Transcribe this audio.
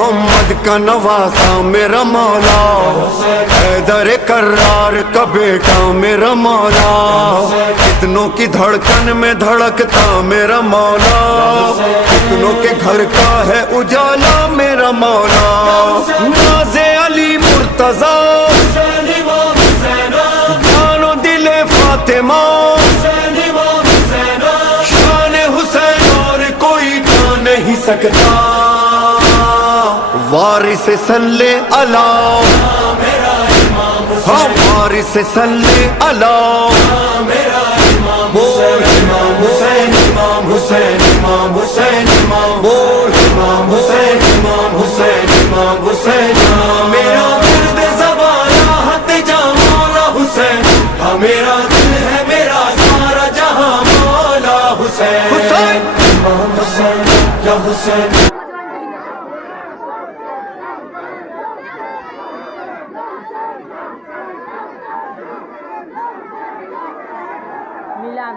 محمد کا نواسا میرا مولا، حیدر کرار کا بیٹا میرا مولا، کتنوں کی دھڑکن میں دھڑکتا میرا مولا، کتنوں کے گھر کا ہے اجالا میرا مولا، ناز علی مرتضی جان و دل فاطمہ، شان حسین اور کوئی جا نہیں سکتا، وارث صلی اللہ، ہاں وارث صلی اللہ، بول امام حسین امام حسین امام حسین امام، بول امام حسین امام حسین امام حسین، میرا درد زبان راحت جہاں مولا حسین، ہاں میرا دل ہے میرا سارا جہاں مولا حسین، حسین امام حسین یا حسین۔ میلان